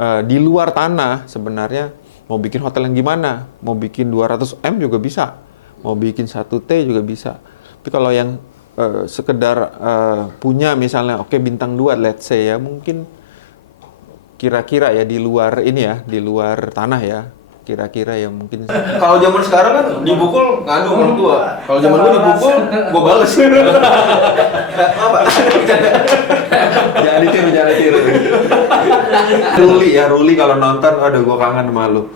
di luar tanah sebenarnya mau bikin hotel yang gimana, mau bikin 200M juga bisa, mau bikin 1T juga bisa. Tapi kalau yang sekedar punya misalnya oke bintang 2 let's say ya, mungkin kira-kira ya di luar ini ya, di luar tanah ya. Kira-kira ya mungkin. Kalau zaman sekarang kan dipukul ngadu orang tua. Kalau zaman gua dipukul, gua bales. Apa? Jangan ditiru. Ruli kalau nonton, aduh gua kangen sama lu.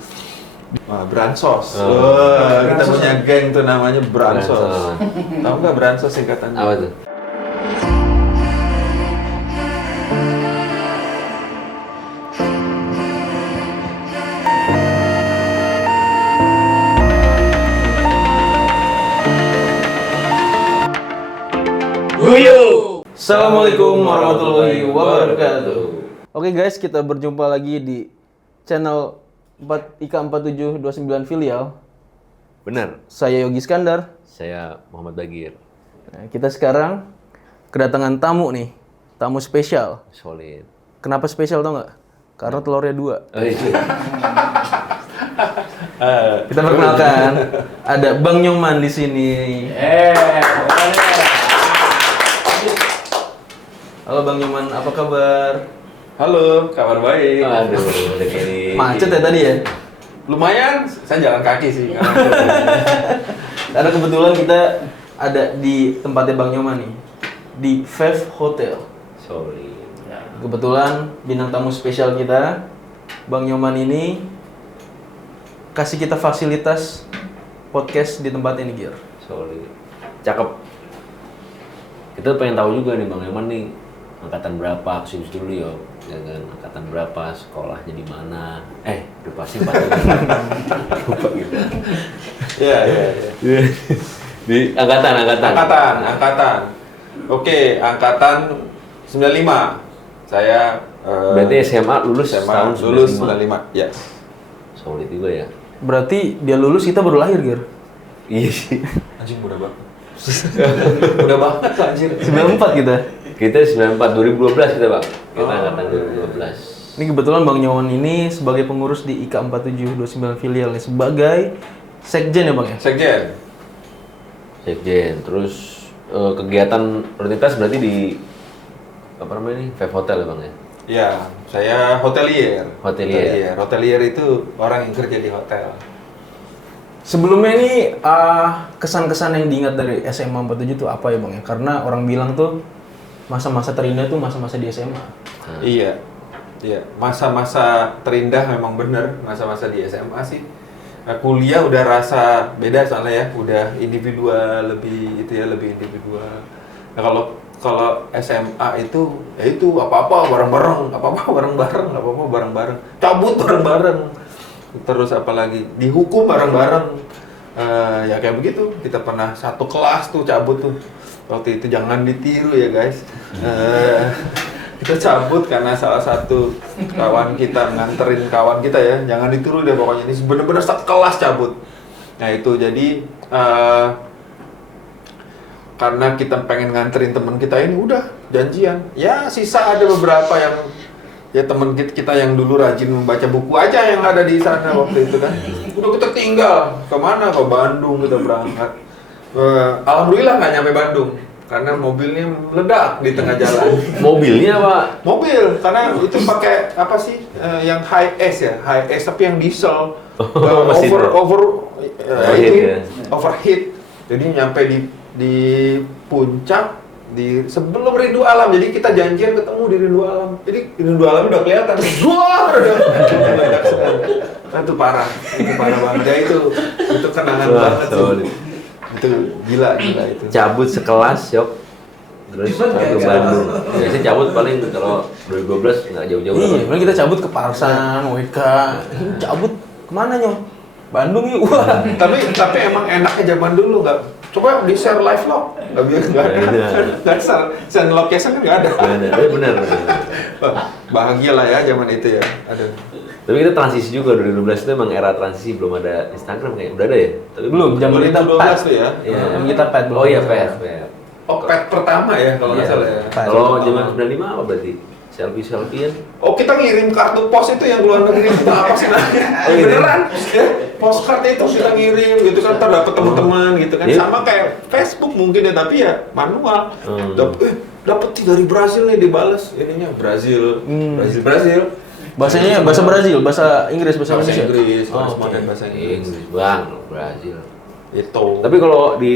Wah, Bransos. Kita punya geng tuh namanya Bransos. Tahu nggak Bransos singkatannya? Apa tuh? Assalamualaikum warahmatullahi wabarakatuh. Oke guys, kita berjumpa lagi di channel IKA 4729 Filial. Benar. Saya Yogi Iskandar. Saya Muhammad Bagir. Nah, kita sekarang kedatangan tamu nih, tamu spesial. Solid. Kenapa spesial tau nggak? Karena telurnya 2. Oh iya. Kita perkenalkan, ada Bang Nyoman di sini. Halo Bang Nyoman, apa kabar? Halo, kabar baik. Aduh, udah gini. Macet ya tadi ya? Lumayan, saya jalan kaki sih. Karena kebetulan kita ada di tempatnya Bang Nyoman nih, di Vev Hotel. Solid. Kebetulan bintang tamu spesial kita, Bang Nyoman ini kasih kita fasilitas podcast di tempat ini, Gir. Solid. Cakep. Kita pengen tahu juga nih Bang Nyoman nih, angkatan berapa, kesini dulu ya, kan? Angkatan berapa, sekolahnya di mana? Udah pasti 4 lupa gitu. Iya. Di angkatan. Oke, angkatan 95. Saya Berarti SMA lulus tahun 95. Yes. Solid juga ya. Berarti dia lulus, kita baru lahir, Gir. Iya sih. Anjing muda banget. Muda banget anjir. 94 kita. Kita 94, 2012 kita Bang. Kita angkatan 2012. Ini kebetulan Bang Nyoman ini sebagai pengurus di IKA 4729 Filial nih, sebagai sekjen ya Bang ya? Sekjen, terus kegiatan rutinitas berarti di apa namanya nih? Vev Hotel ya Bang ya? Ya, saya hotelier. Hotelier. Hotelier itu orang yang kerja di hotel. Sebelumnya ini kesan-kesan yang diingat dari SMA 47 itu apa ya Bang ya? Karena orang bilang tuh masa-masa terindah tuh masa-masa di SMA. Iya. Masa-masa terindah memang bener masa-masa di SMA sih. Kuliah udah rasa beda soalnya ya, udah individual lebih individual. Nah, kalau SMA itu ya itu apa-apa bareng-bareng, cabut bareng-bareng. Terus apalagi dihukum bareng-bareng. Ya kayak begitu. Kita pernah satu kelas tuh cabut tuh. Waktu itu jangan ditiru ya guys. Kita cabut karena salah satu kawan kita nganterin kawan kita ya. Jangan ditiru deh pokoknya, ini bener-bener satu kelas cabut. Nah itu jadi karena kita pengen nganterin teman kita ini udah janjian. Ya sisa ada beberapa yang ya teman kita yang dulu rajin membaca buku aja yang ada di sana waktu itu kan. Udah kita tinggal kemana? Ke Bandung kita berangkat. Alhamdulillah nggak nyampe Bandung karena mobilnya meledak di tengah jalan. Mobilnya Pak? Mobil, karena itu pakai apa sih yang high S ya, high S tapi yang diesel. Overheat. Jadi nyampe di puncak sebelum Rindu Alam. Jadi kita janjian ketemu di Rindu Alam. Jadi Rindu Alam udah kelihatan. Zuar udah meledak semua. Nah, itu parah banget. Ya itu kenangan banget sih. Itu gila itu. Cabut sekelas yok. Terus ke Bandung. Biasanya cabut paling kalau 2012 nggak jauh-jauh. Iya, paling kita cabut ke Parsan, WK. Cabut kemana Nyong? Bandung yuk. Wah. Tapi emang enaknya zaman dulu nggak. Coba di share live log, nggak share location kan nggak ada. Benar. Bahagia lah ya zaman itu ya. Ada. Tapi kita transisi juga 2012 itu emang era transisi, belum ada Instagram kayak udah ada ya? Tapi Belum, zaman kita 2012 tuh ya. Iya. Zaman kita pet belum. Oh iya, pet. Oh, pet pertama ya kalau nggak salah ya. Kalau zaman 95 apa berarti? selfie-selfiean. Oh, kita ngirim kartu pos itu yang luar negeri itu apa sih namanya? Beneran? Postcard itu kita ngirim gitu kan, ntar dapet teman-teman gitu kan. Iya. Sama kayak Facebook mungkin ya, tapi ya manual. Dapet dari Brazil nih, dibales ininya Brazil. Brazil. Bahasanya bahasa Brazil, bahasa Inggris, bahasa Bahasa Indonesia. Inggris, Oh, koresponden bahasa Inggris. Inggris bang, Brazil. Itu. Tapi kalau di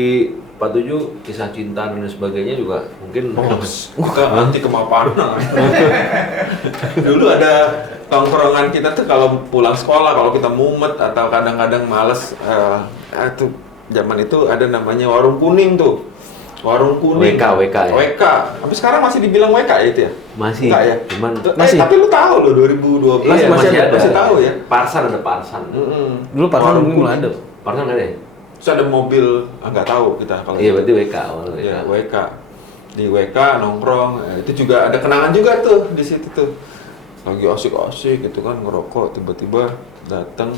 47 kisah cinta dan sebagainya juga mungkin Anti kemapanan. Dulu ada tongkrongan kita tuh kalau pulang sekolah, kalau kita mumet atau kadang-kadang males, itu zaman itu ada namanya warung kuning tuh. Warung kuning. WK ya? WK. Tapi sekarang masih dibilang WK ya itu ya? Masih. Enggak ya? Cuman Masih. Tapi lu tahu loh 2012 iya, masih ada. ada. Masih tahu ya? Parsan ada Parsan. Dulu Parsan Warung mungkin belum kuning. ada. Parsan ada ya? Terus ada mobil, nggak tahu kita kalau Iya berarti WK awal WK. ya, WK. Di WK nongkrong, itu juga ada kenangan juga tuh di situ tuh. Lagi asik-asik gitu kan ngerokok, tiba-tiba datang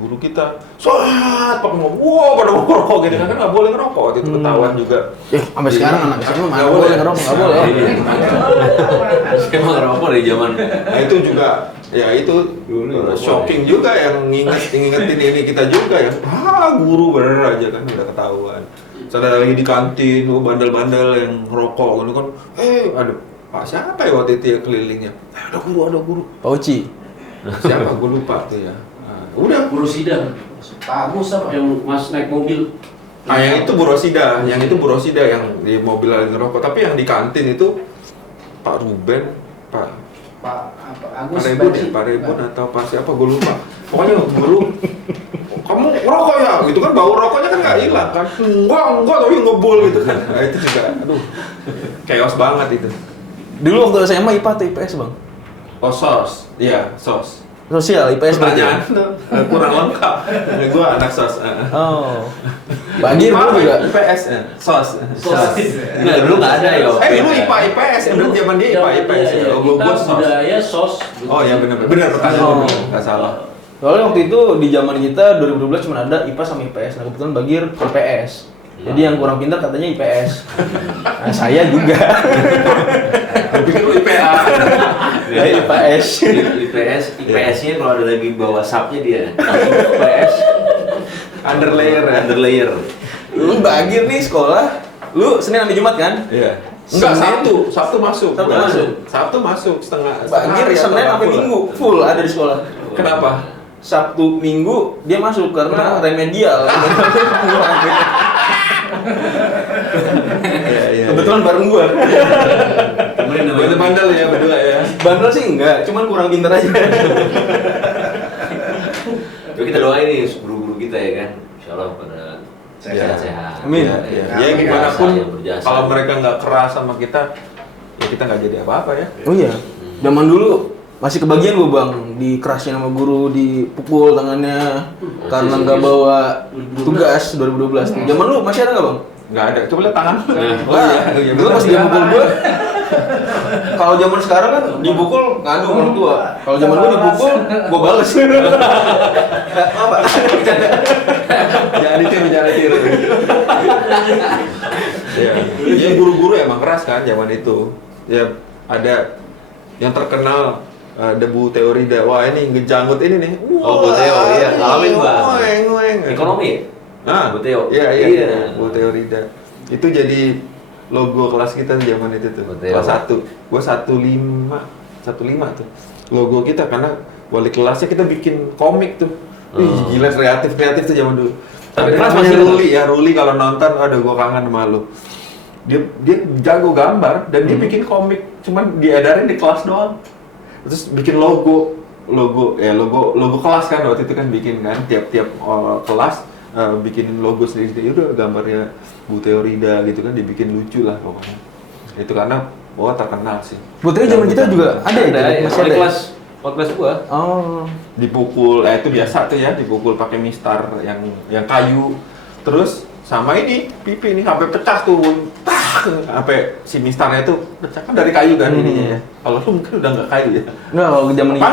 guru kita. Soat, pakai mau, wow, pada mau ngerokok gitu kan nggak boleh ngerokok, itu ketahuan juga. Sampai sekarang anak SMA mana Nggak boleh ngerokok, nggak boleh. Emang ngerokok dari zaman. Nah itu juga, ya itu Dulu shocking juga yang ngingetin ini kita juga ya. Guru bener aja kan udah ketahuan. Ada lagi di kantin, bandel-bandel yang ngerokok gitu kan. Ada Pak siapa ya waktu itu ya kelilingnya? Ada guru. Pak Uci. Siapa gue lupa tuh ya. Udah. Guru sidang. Bagus apa yang Mas naik mobil? Nah yang itu Bu Rosida, yang di mobil lagi ngerokok. Tapi yang di kantin itu Pak Ruben, Pak Agus Rebun atau Pak siapa gue lupa. Pokoknya guru, kamu ngerokok ya? Gitu kan bau rokoknya kan nggak hilang kan? Enggak tapi ngebul gitu kan. Nah itu juga, aduh, chaos banget itu. Dulu waktu SMA IPA atau IPS bang? Oh sos, iya sos. Sosial IPS berarti. Pertanyaan kurang lengkap. Gue anak sos. Oh. Bagir dulu juga. IPS, sos. Nggak dulu nggak ada ya. Dulu IPA IPS, bener zaman dia IPA IPS. Gue Kita sos. budaya sos. Oh iya bener pertanyaan nggak salah. Soalnya waktu itu di zaman kita 2012 cuma ada IPA sama IPS. Nah kebetulan Bagir IPS. Jadi yang kurang pintar katanya IPS. Nah, saya juga. Pikir lu IPA. Saya IPS. IPS-nya kalau ada lagi bawa subnya dia. IPS underlayer. Lu Bagir nih sekolah, lu Senin sampai Jumat kan? Iya. Enggak, Senin- Sabtu masuk. Sabtu masuk. setengah Bagir hari Senin atau sampai apa. Minggu full ada di sekolah. Kenapa? Sabtu Minggu dia masuk karena remedial. Iya. Kebetulan bareng gua. Bandel-bandel ya berdua ya. Bandel sih enggak, cuman kurang pintar aja. Yuk kita doain nih guru-guru kita ya kan. Insyaallah pada sehat-sehat. Amin. Iya. Ya gimana pun Yang berjasa. kalau mereka nggak keras sama kita, ya kita nggak jadi apa-apa ya. Oh iya. Zaman dulu masih kebagian gua bang, dikerasin sama guru, dipukul tangannya karena nggak bawa tugas 2012. Zaman lu masih ada nggak bang? Nggak ada. Coba lihat tangan. Wah, dulu pas dia mukul gua. Kalau zaman sekarang kan dipukul ngadu orang tua. Kalau zaman gua dipukul, gua bales. Apa? Jangan ditiru. Ya, ya guru-guru emang keras kan zaman itu. Ya ada yang terkenal debu teorida. Wah ini ngejanggut ini nih. Oh, Bu Teo, iya, ngalamin, Bang. Ngoeng. Ekonomi ya? Nah, Bu Teo. Iya. Bu teorida. Itu jadi logo kelas kita di zaman itu tuh. Bu Teo. Kelas 1. Gua 15 tuh. Logo kita karena wali kelasnya kita bikin komik tuh. Wih, gila kreatif tuh zaman dulu. Tapi Ada kelas namanya masih Ruli ya, Ruli kalau nonton, aduh gua kangen sama lu. Dia jago gambar dan dia bikin komik, cuman diedarin di kelas doang. Terus bikin logo kelas kan waktu itu kan bikin kan tiap kelas bikinin logo sendiri. Udah gambarnya Bu Teorida gitu kan dibikin lucu lah pokoknya. Itu karena terkenal sih. Putri zaman kita juga ada ya? Masih ada. Kelas gua. Oh. Dipukul, itu biasa tuh ya, dipukul pakai mistar yang kayu. Terus sama ini pipi ini sampai pecah tuh, sampai si mistarnya itu pecah kan dari kayu kan ininya ya. Kalau lu mungkin udah nggak kayu ya. Enggak, kalau zaman kita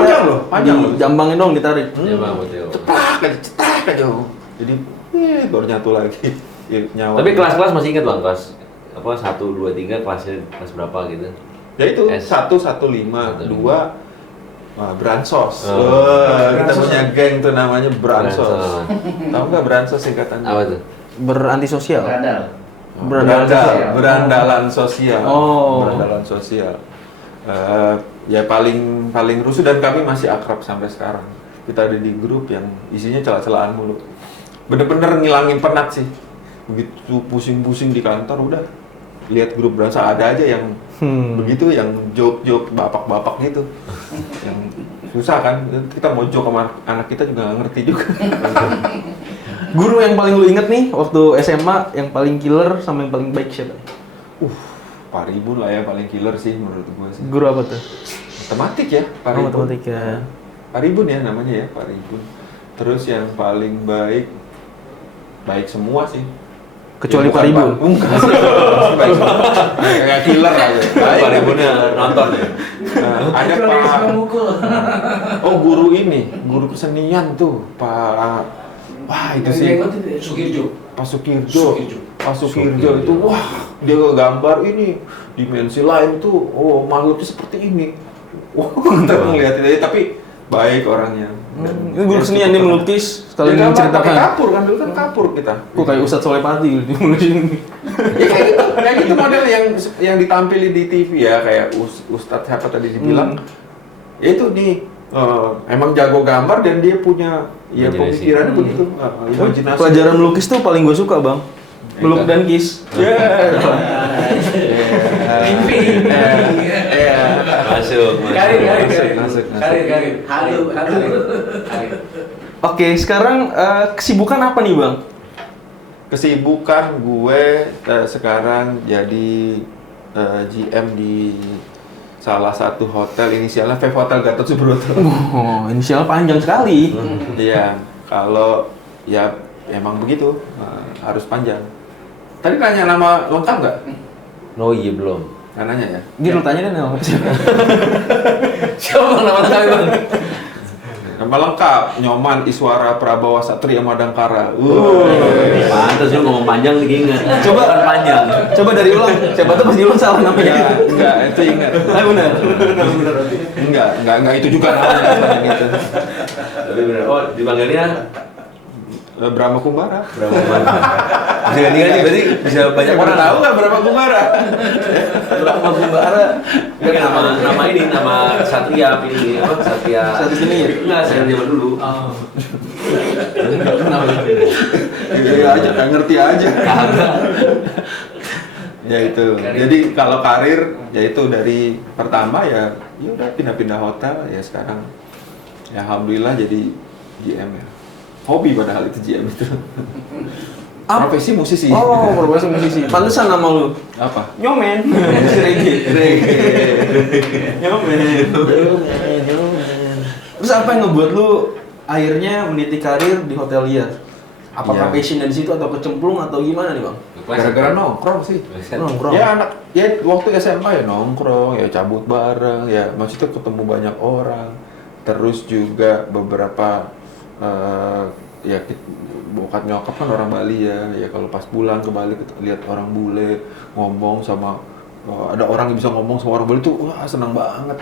Panjang loh. jambangin dong ditarik. Iya Bang, Bu Teo. cetak aja. Jadi baru nyatu lagi. Ya, nyawa. Tapi kelas-kelas masih ingat Bang, kelas apa 1 2 3 kelas berapa gitu? Ya itu S. 115, 2 Bransos. Kita Bransos. punya geng tuh namanya Bransos. Bransos. Tahu nggak Bransos singkatannya? Apa tuh? Berantisosial. Berandal. Berandalan sosial. Oh. Berandalan sosial. Ya paling rusuh dan kami masih akrab sampai sekarang. Kita ada di grup yang isinya celah-celahan mulu. Bener-bener ngilangin penat sih. Begitu pusing-pusing di kantor udah lihat grup Bransos ada aja yang begitu, yang joke-joke bapak-bapak gitu. Yang susah kan, kita mau joke sama anak kita juga nggak ngerti juga. Guru yang paling lu inget nih waktu SMA yang paling killer sama yang paling baik siapa? Pak Ribun lah ya paling killer sih menurut gue sih. Guru apa tuh? Matematik ya, Pak Ribun. Matematika. Pak Ribun ya namanya ya, Pak Ribun. Terus yang paling baik semua sih. Kecuali Ya, Pak bukan Ribun. Enggak. Baik semua. Kayak killer aja. Pak Ribunnya nonton ya? Ada Kecuali Pak. suka mukul. Oh guru ini, guru kesenian tuh, Pak. Wah itu sih. Sukirjo. Pak Sukirjo. Sukirjo. Pak Sukirjo itu wah dia gambar ini dimensi lain tuh. Oh makhluknya seperti ini. Wah kita ngeliat itu tapi baik orangnya. Ini guru kesenian dia melukis sekali Dia gambar pakai menceritakan. kapur kan dulu kan kapur kita. Kok kayak Ustadz Solepati gitu melukisin. Ya kayak gitu model yang ditampilin di TV ya kayak Ustadz siapa tadi dibilang. Ya itu nih emang jago gambar dan dia punya ya Imajinasi. pemikirannya begitu. Imajinasi. Pelajaran melukis tuh paling gue suka bang. Meluk dan kis. Ya. Mimpi. Masuk. Karir. Masuk. Karir. Halo. Oke, sekarang kesibukan apa nih bang? Kesibukan gue sekarang jadi GM di salah satu hotel, inisialnya Vev Hotel Gatot Subroto. Oh, inisial panjang sekali. Iya, kalau ya emang begitu, harus panjang. Tadi nanya nama lengkap nggak? Oh iya belum. Nggak nanya ya? Dia lu tanya deh nama siapa? Siapa bang nama lengkapnya bang? Nama lengkap, Nyoman Iswara Prabawa Satria Madangkara. Pantas lu ngomong panjang nih ingat. Coba. Kan panjang. Coba dari ulang. Siapa tuh pas diulang salah namanya. Enggak, itu ingat. Ah benar. Enggak itu juga namanya gitu. Tapi bener. Oh dipanggilnya Brahma Kumbara. berapa bang? Bisa ganti-ganti berarti bisa banyak orang Tahu nggak Brahma Kumbara? Brahma Kumbara. Kan nama ini nama Satria ini apa Satria. Satria seni ya? Enggak, saya zaman dulu. Iya aja, nggak ngerti aja. Ya itu. Jadi kalau karir, ya itu dari pertama ya udah pindah-pindah hotel ya sekarang. Ya alhamdulillah jadi GM ya. Hobi padahal itu GM itu. Profesi musisi. Oh, profesi musisi. Pantesan nama lu. Apa? Nyomen. Si Reggae. Nyomen. Terus apa yang ngebuat lu akhirnya meniti karir di Hotelier? Apakah Iya. passion dari situ atau kecemplung atau gimana nih bang? Gara-gara nongkrong sih. Nongkrong. Ya waktu SMA ya nongkrong, ya cabut bareng, ya maksudnya ketemu banyak orang. Terus juga beberapa ya bokap nyokap kan orang Bali ya kalau pas pulang ke Bali lihat orang bule ngomong sama ada orang yang bisa ngomong sama orang Bali tuh wah senang banget.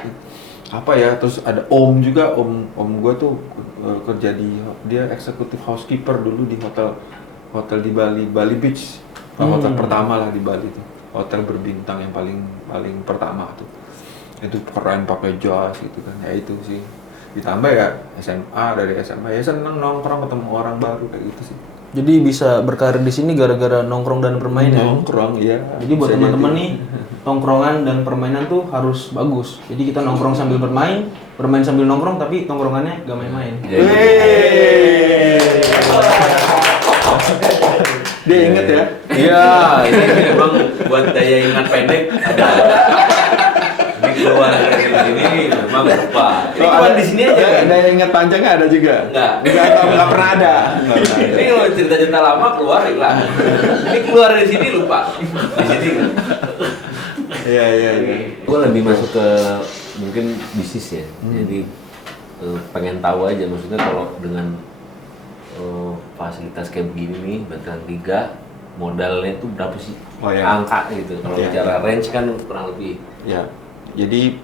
Apa ya, terus ada om juga, om gue tuh kerja dia eksekutif housekeeper dulu di hotel di Bali Beach. Hotel pertama lah di Bali tuh. Hotel berbintang yang paling pertama tuh. Itu keren pakai jas gitu kan. Ya itu sih. Ditambah ya dari SMA ya seneng nongkrong ketemu orang baru kayak gitu sih. Jadi bisa berkarir di sini gara-gara nongkrong dan permainan. Nongkrong ya. Jadi buat Bisa teman-teman jadi. nih, nongkrongan dan permainan tuh harus bagus. Jadi kita nongkrong sambil bermain sambil nongkrong tapi nongkrongannya gak main-main. Dia inget ya. Iya, ini memang buat daya ingat pendek ada. Ini keluar dari sini memang lupa. Ini cuma di sini aja kan? Ada yang inget panjangnya ada juga. Enggak. Enggak pernah ada. Ini kalau cerita-cerita lama keluar lah. Ini keluar dari sini lupa. Di sini kan. Iya. Gue lebih masuk ke mungkin bisnis ya. Jadi pengen tahu aja maksudnya kalau dengan fasilitas kayak begini nih, Bintang 3 modalnya itu berapa sih? Oh, ya. Angka gitu. Kalau Iya, bicara iya. range kan kurang lebih. Ya. Jadi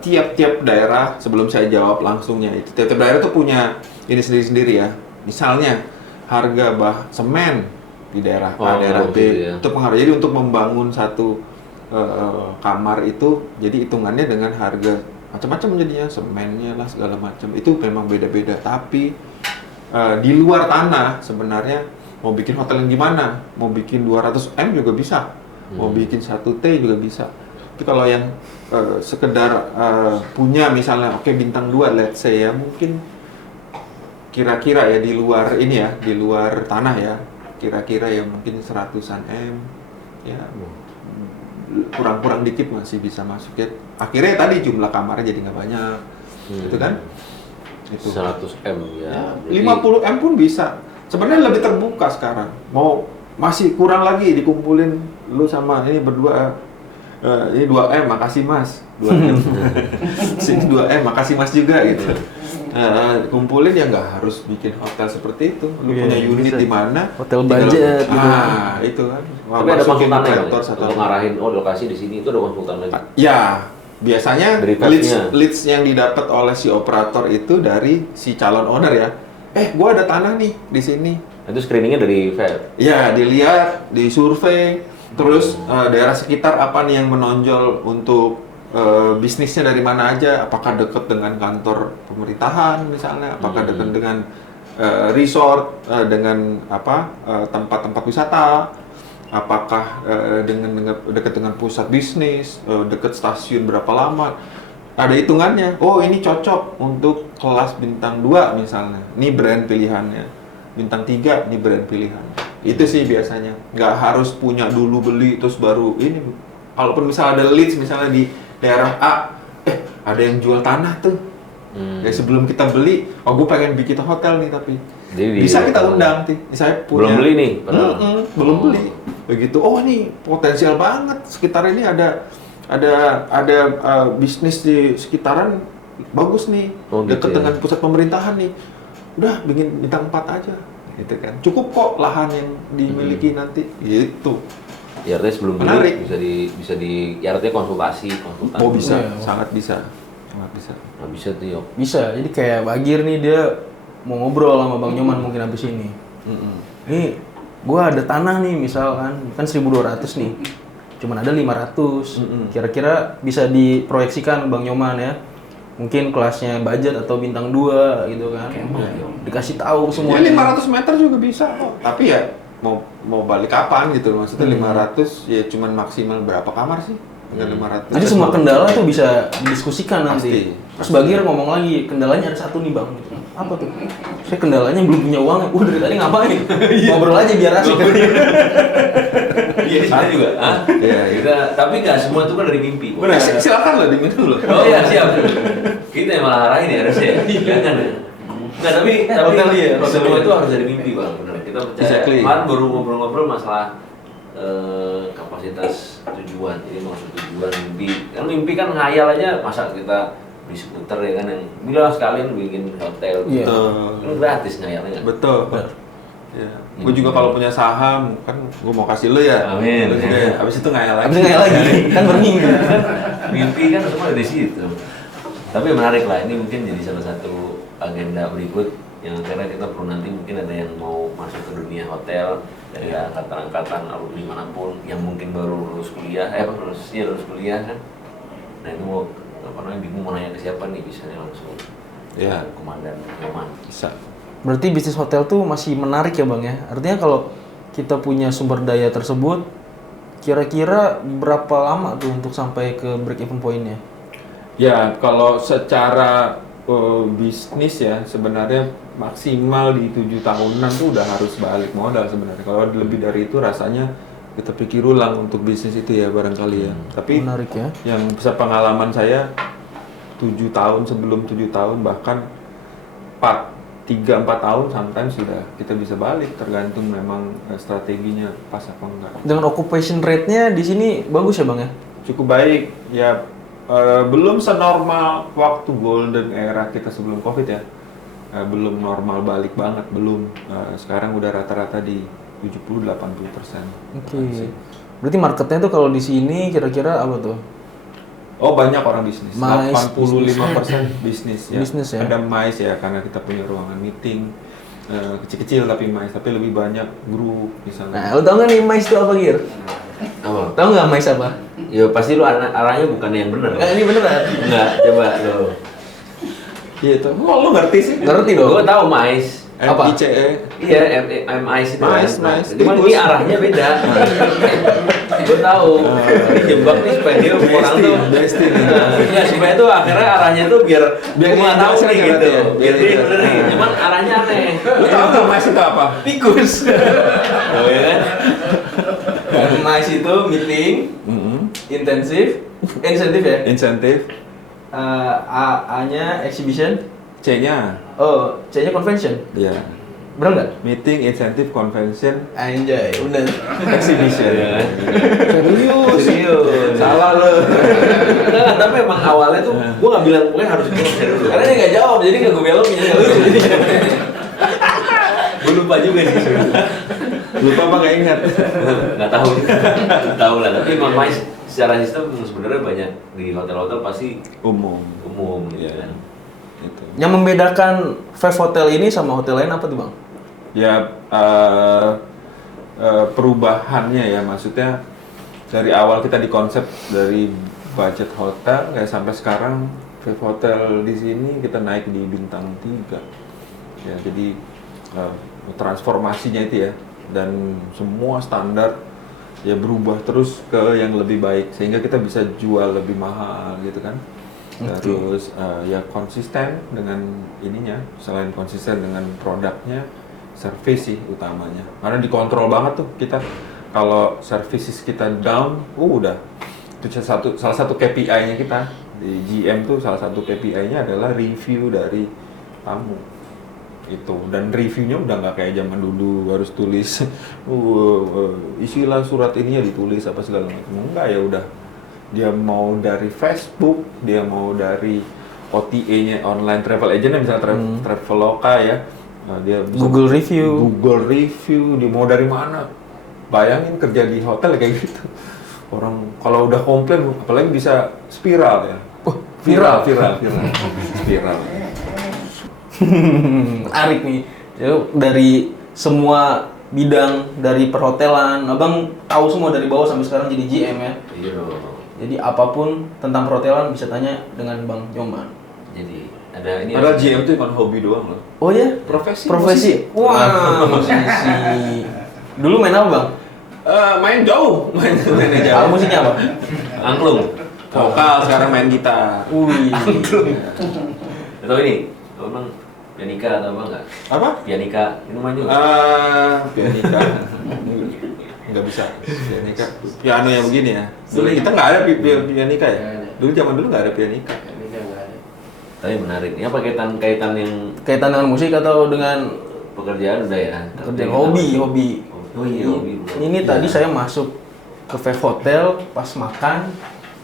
tiap-tiap daerah, sebelum saya jawab langsungnya itu, tiap-tiap daerah tuh punya ini sendiri-sendiri ya. Misalnya harga semen di daerah A, daerah B, gitu ya. itu pengaruh. Jadi untuk membangun satu kamar itu, jadi hitungannya dengan harga macam-macam jadinya, semennya lah segala macam. Itu memang beda-beda. Tapi di luar tanah sebenarnya mau bikin hotel yang gimana, mau bikin 200M juga bisa, mau bikin 1T juga bisa. Tapi kalau yang sekedar punya misalnya oke bintang 2 let's say ya, mungkin kira-kira ya di luar ini ya, di luar tanah ya, kira-kira ya mungkin 100-an M ya, kurang-kurang dikit masih bisa masuk ya. Akhirnya tadi jumlah kamarnya jadi nggak banyak, gitu kan? Itu 100M ya. 50M pun bisa. Sebenarnya lebih terbuka sekarang. Mau masih kurang lagi dikumpulin lu sama ini berdua. Ini 2M, makasih Mas. 2M. Sini 2M, makasih Mas juga gitu. Kumpulin ya nggak harus bikin hotel seperti itu. Lu punya unit bisa. di mana? Hotel tinggal- budget gitu. Itu kan. Tapi ada Masukin konsultannya operator kan? satu. Untuk ngarahin, oh lokasi di sini itu ada konsultan lagi. Ya, biasanya Dari leads, tesnya. leads yang didapat oleh si operator itu dari si calon owner ya. Gua ada tanah nih di sini. Itu screeningnya dari Fair. Ya, dilihat, disurvei, terus daerah sekitar apa nih yang menonjol untuk bisnisnya dari mana aja, apakah dekat dengan kantor pemerintahan misalnya, apakah dekat dengan resort, dengan tempat-tempat wisata, apakah dekat dengan pusat bisnis, dekat stasiun berapa lama. Ada hitungannya. Oh, ini cocok untuk kelas bintang 2 misalnya. Ini brand pilihannya. Bintang 3, ini brand pilihannya. Itu sih biasanya. Nggak harus punya dulu beli terus baru ini. Kalaupun misalnya ada leads misalnya di daerah A, ada yang jual tanah tuh. Ya sebelum kita beli, gue pengen bikin hotel nih tapi. Jadi Bisa kita undang nih. Saya punya. Belum beli nih, padahal. Belum beli. Begitu. Oh, nih potensial banget. Sekitar ini ada bisnis di sekitaran bagus nih, Oh, gitu dekat ya. dengan pusat pemerintahan nih. Udah bikin bintang 4 aja, gitu kan. Cukup kok lahan yang dimiliki nanti, gitu. Ya artinya sebelum beli Menarik. bisa di ya artinya konsultan. Oh bisa, Iya. sangat bisa, sangat bisa. Nah, bisa tuh Yok. Bisa, jadi kayak Bagir nih dia mau ngobrol sama Bang Nyoman mungkin habis ini. Nih, gua ada tanah nih misalkan, kan 1.200 nih. Cuman ada 500. Kira-kira bisa diproyeksikan Bang Nyoman ya. Mungkin kelasnya budget atau bintang 2 gitu kan. Dikasih tahu Ya semuanya. 500 meter juga bisa kok. Tapi ya mau balik kapan gitu loh. Maksudnya 500 ya cuman maksimal berapa kamar sih? Dengan 500. Jadi semua kendala tuh bisa didiskusikan nanti. Pasti. Terus Bagir ngomong lagi, kendalanya ada satu nih Bang. Gitu. Apa tuh? Saya kendalanya belum punya uang. Dari tadi ngapain? Ngobrol aja biar asik. Iya di sana juga. Iya, iya. Tapi nggak semua itu kan dari mimpi. Bener, silakan lah diminum loh. Oh iya siap. Kita yang malah arahin ya harusnya. Jangan ya. Nggak, tapi Hotel iya, semua hotel itu harus dari mimpi Bang. Benar. Kita percaya. Exactly. Kemarin baru ngobrol-ngobrol masalah kapasitas tujuan. Jadi maksud tujuan mimpi. Kan mimpi kan ngayal aja, masa kita beli skuter ya kan yang bilang sekalian bikin hotel. Iya. Kan gratis ngayalnya. Betul. Ya. Gue juga kalau punya saham, kan gue mau kasih lu ya. Amin. Lu juga ya. Abis itu ngayal lagi. Habis kayak lagi, kan berminggu. Mimpi kan semua dari situ. Tapi menarik lah, ini mungkin jadi salah satu agenda berikut yang akhirnya kita perlu nanti mungkin ada yang mau masuk ke dunia hotel dari angkatan-angkatan alumni manapun yang mungkin baru lulus kuliah, lulus kuliah kan. Nah itu mau bingung mau nanya ke siapa nih, bisa nih langsung Ya. Komandan Nyoman. Bisa. Berarti bisnis hotel tuh masih menarik ya Bang ya? Artinya kalau kita punya sumber daya tersebut, kira-kira berapa lama tuh untuk sampai ke break even point-nya? Ya, kalau secara bisnis ya sebenarnya maksimal di 7 tahunan tuh udah harus balik modal sebenarnya. Kalau lebih dari itu rasanya kita pikir ulang untuk bisnis itu ya barangkali ya. Tapi Menarik ya. yang bisa pengalaman saya 7 tahun, sebelum 7 tahun bahkan 3-4 tahun sometimes sudah kita bisa balik, tergantung memang strateginya pas apa enggak. Dengan occupation rate-nya di sini bagus ya Bang ya? Cukup baik ya, belum senormal waktu golden era kita sebelum covid ya. Belum normal balik banget, belum. Sekarang udah rata-rata di 70-80%. Oke. Berarti marketnya tuh kalau di sini kira-kira apa tuh? Oh banyak orang bisnis, Mais, 85% bisnis ya. Bisnis ya. Ada mais ya karena kita punya ruangan meeting kecil-kecil tapi mais, tapi lebih banyak grup misalnya. Nah, lu tau nggak nih mais itu apa, Gir? Apa? Tahu nggak mais apa? Ya pasti lu arahnya bukan yang benar. Nggak, ini beneran. Enggak, coba lo. Iya itu. Oh lu ngerti sih? Ngerti dong. Gua tahu mais. Apa? MICE. Iya, MICE itu Mais, kan. mais. Cuman Tikus. ini arahnya beda. Gue tahu. Ini jebak nih supaya dia orang tuh. Destiny. Ya supaya tuh akhirnya arahnya tuh biar Biar gua nggak tahu dijelasin nih kan gitu. ya? Biar dia Biar benerin. dijelasin. Cuman arahnya aneh. Lu tahu nggak mais itu apa? Tikus. Oh ya kan? Mais itu meeting intensif, insentif ya. Insentif. A-nya exhibition. C-nya. Oh, C-nya convention. Iya. Bener nggak? Meeting, insentif, convention, Anjay, udah. exhibition. Iya. Serius. Salah lu. Enggak, tapi emang awalnya tuh gua nggak bilang pokoknya harus konser dulu. Karena dia nggak jawab, jadi nggak gue belokin, jadi nggak lucu. Gue lupa juga sih sebenarnya. Lupa apa nggak ingat? Nggak tahu. Tahu lah. Tapi emang mais secara sistem sebenarnya banyak di hotel-hotel pasti Umum. umum gitu Iya. kan. Itu. Yang membedakan Five Hotel ini sama hotel lain apa tuh, Bang? Ya perubahannya ya, maksudnya dari awal kita dikonsep dari budget hotel kayak sampai sekarang Five Hotel di sini kita naik di bintang 3 ya, jadi transformasinya itu ya, dan semua standar ya berubah terus ke yang lebih baik sehingga kita bisa jual lebih mahal gitu kan. Terus ya konsisten dengan ininya, selain konsisten dengan produknya, service sih utamanya. Karena dikontrol banget tuh kita. Kalau services kita down, udah. Itu salah satu KPI-nya kita di GM tuh, salah satu KPI-nya adalah review dari tamu. Itu, dan reviewnya udah nggak kayak zaman dulu harus tulis isilah surat ini ya ditulis apa segala macam. Enggak, ya udah. Dia mau dari Facebook, dia mau dari OTA-nya, online travel agent, misalnya Traveloka ya, dia bisa Google review. Google review, dia mau dari mana? Bayangin kerja di hotel kayak gitu. Orang kalau udah komplain, apalagi bisa spiral ya. Viral. Spiral. Menarik nih. Jadi dari semua bidang dari perhotelan, Abang tahu semua dari bawah sampai sekarang jadi GM ya. Iya dong. Jadi apapun tentang perhotelan bisa tanya dengan Bang Nyoman. Jadi ada ini. Padahal GM itu cuma hobi doang loh. Oh ya? Profesi. Wah, musisi. Dulu main apa, Bang? Main jauh, main jauh. Alat musiknya apa? Angklung. Vokal, sekarang main gitar. Wih. Atau ini, Bang pianika atau apa enggak? Apa? Pianika, minuman juga. Pianika. Nggak bisa. Pianika. Piano yang begini ya. Dulu kita nggak ada pianika ya. Nggak ada. Dulu zaman dulu nggak ada pianika. Ini kan nggak ada. Tapi menarik. Ini apa kaitan yang Kaitan dengan musik atau dengan pekerjaan udah ya? pekerjaan hobi? Oh iya, hobi. Ini tadi saya masuk ke Five Hotel pas makan,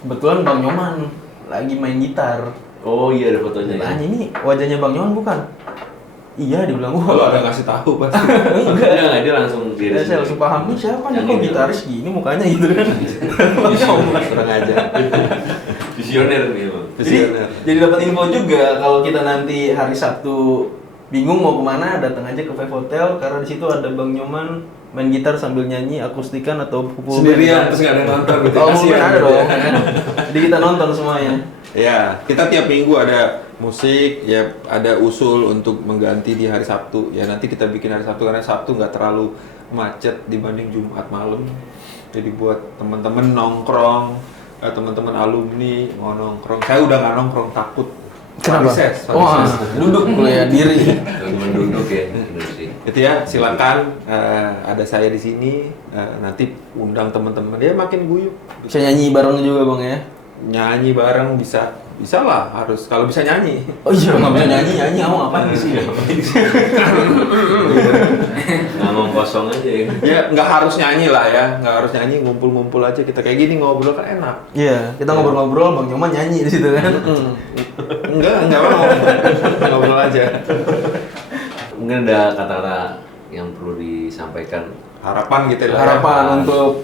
kebetulan Bang Nyoman lagi main gitar. Oh iya, ada fotonya ya. Tanya, ini wajahnya Bang Nyoman bukan? Iya, dibilang Kalau wah. ada ngasih tahu pasti. Enggak, dia langsung diri Saya langsung paham nih siapa nih Yang kok ini. gitaris gini mukanya gitu kan. Bang Nyoman. Kurang aja. visioner nih, Bang. Jadi dapat info juga kalau kita nanti hari Sabtu bingung mau kemana, datang aja ke Five Hotel karena di situ ada Bang Nyoman main gitar sambil nyanyi akustikan atau pukul Sendirian, band. terus nggak ada yang nonton gitu. Oh, Kasihan mungkin ada gitu dong. ya. Kan? Jadi kita nonton semuanya. Ya, kita tiap minggu ada musik, ya ada usul untuk mengganti di hari Sabtu. Ya nanti kita bikin hari Sabtu karena Sabtu nggak terlalu macet dibanding Jumat malam. Jadi buat teman-teman nongkrong, teman-teman alumni mau nongkrong. Saya udah nggak nongkrong, takut. Kenapa? Varises. Wah, duduk ya diri. Cuma duduk ya, bener sih. Itu ya, silakan ada saya di sini. Nanti undang teman-teman, dia makin guyup. Bisa nyanyi bareng juga Bang ya. Nyanyi bareng bisa lah, harus kalau bisa nyanyi. Oh iya, nggak bisa nyanyi kamu ngapain sih? Ngomong kosong aja ya. Ya nggak harus nyanyi lah ya, nggak harus nyanyi, ngumpul-ngumpul aja kita kayak gini ngobrol kan enak. Iya, kita ngobrol-ngobrol Bang Nyoman nyanyi di situ kan. Enggak mau ngobrol aja. Mungkin ada kata-kata yang perlu disampaikan. Harapan gitu lah. Harapan untuk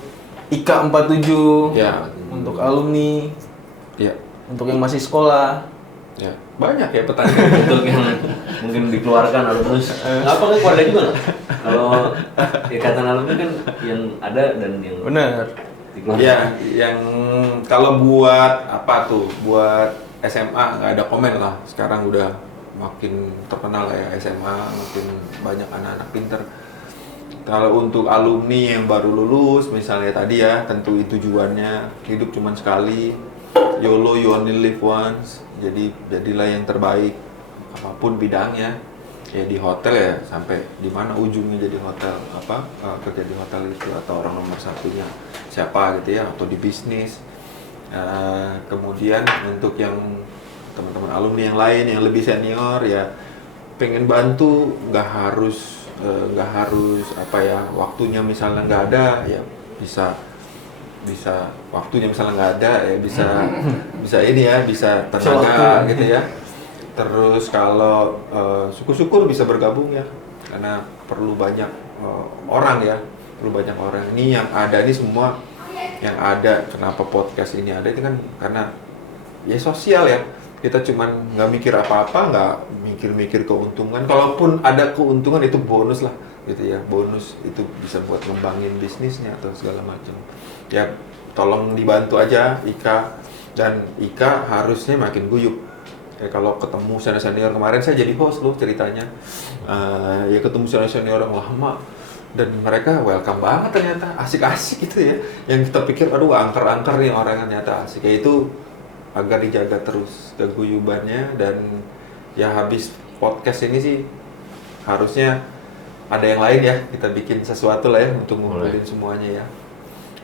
IKA 47 Ya. untuk alumni. Iya. Untuk yang masih sekolah. Ya, banyak ya pertanyaan. Untuk yang mungkin dikeluarkan alumnus, apa kan keluarga juga nggak? Kalau ikatan alumni kan yang ada dan yang Bener. dikeluarkan. Ya, yang kalau buat apa tuh? Buat SMA nggak ada komen lah. Sekarang udah makin terkenal ya SMA, makin banyak anak-anak pinter. Kalau untuk alumni yang baru lulus, misalnya tadi ya, tentu itu tujuannya hidup cuma sekali. YOLO, you only live once. Jadi jadilah yang terbaik apapun bidangnya. Ya di hotel ya sampai di mana ujungnya jadi hotel kerja di hotel itu atau orang nomor satunya siapa gitu ya atau di bisnis. Kemudian untuk yang teman-teman alumni yang lain yang lebih senior ya pengen bantu nggak harus apa ya waktunya misalnya nggak ada ya bisa waktunya misalnya nggak ada ya bisa ini ya bisa tenaga gitu ya. Terus kalau syukur-syukur bisa bergabung ya karena perlu banyak orang ya perlu banyak orang ini yang ada ini semua yang ada kenapa podcast ini ada itu kan karena ya sosial ya kita cuman nggak mikir apa-apa nggak mikir keuntungan kalaupun ada keuntungan itu bonus lah gitu ya bonus itu bisa buat ngembangin bisnisnya atau segala macam ya tolong dibantu aja Ika dan Ika harusnya makin guyup ya kalau ketemu senior kemarin saya jadi host loh ceritanya ya ketemu senior yang lama dan mereka welcome banget ternyata asik-asik gitu ya yang kita pikir aduh angker nih orang ternyata asik ya itu agar dijaga terus keguyubannya dan ya habis podcast ini sih harusnya ada yang lain ya kita bikin sesuatu lah ya untuk ngumpulin semuanya ya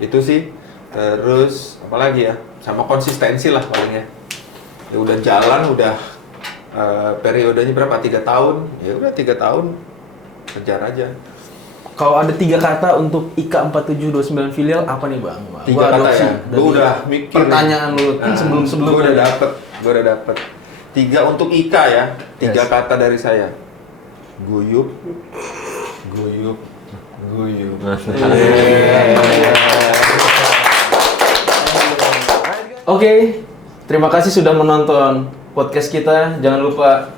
itu sih terus apalagi ya sama konsistensi lah paling ya udah jalan udah periodenya berapa 3 tahun ya udah 3 tahun kejar aja. Kalau ada 3 kata untuk IKA 4729 filial apa nih Bang? 3 kata ya. Gue udah mikir. Pertanyaan lu sebelum gue udah dapet. 3 untuk IKA ya. 3 kata dari saya. Guyup. Oke, terima kasih sudah menonton podcast kita. Jangan lupa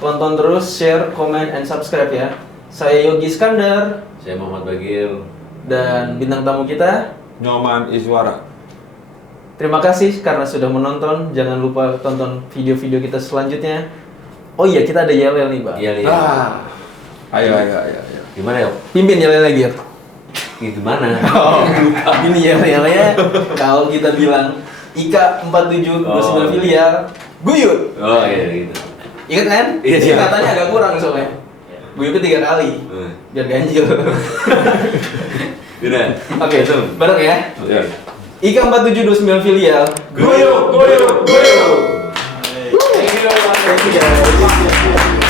tonton terus, share, comment, and subscribe ya. Saya Yogi Iskandar. Saya Muhammad Bagil. Dan bintang tamu kita Nyoman Iswara. terima kasih karena sudah menonton. Jangan lupa tonton video-video kita selanjutnya. Oh iya, kita ada yel-yel nih, Bang. Iya. Ayo. Gimana ya? Pimpin yel-yel lagi ya. Gimana? Oh, ini yel-yelnya kalau kita bilang IKA 4729 filial, guyut. Oh iya gitu. Ingat kan? Iya, Ini siap. katanya agak kurang soalnya. Guyupnya 3 kali. Biar ganjil. Udah. Oke, bareng ya. Oke. IKA 4729 filial. Guyup. Thank you guys.